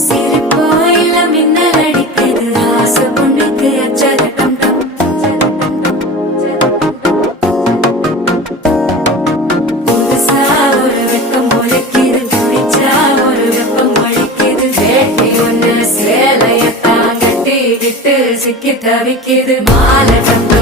சிரிப்போ இல்ல மின்னல் அடிக்குது ஆசை பொண்ணுக்கு அச்சத கண்டம் புதுசா ஒரு வெக்கம் முளைக்குது குடிச்சா ஒரு வெப்பம் ஒழிக்குது வேட்டி ஒண்ணு சேலையத்தான் கட்டிக்கிட்டு சிக்கி தவிக்குது மாலை கண்டு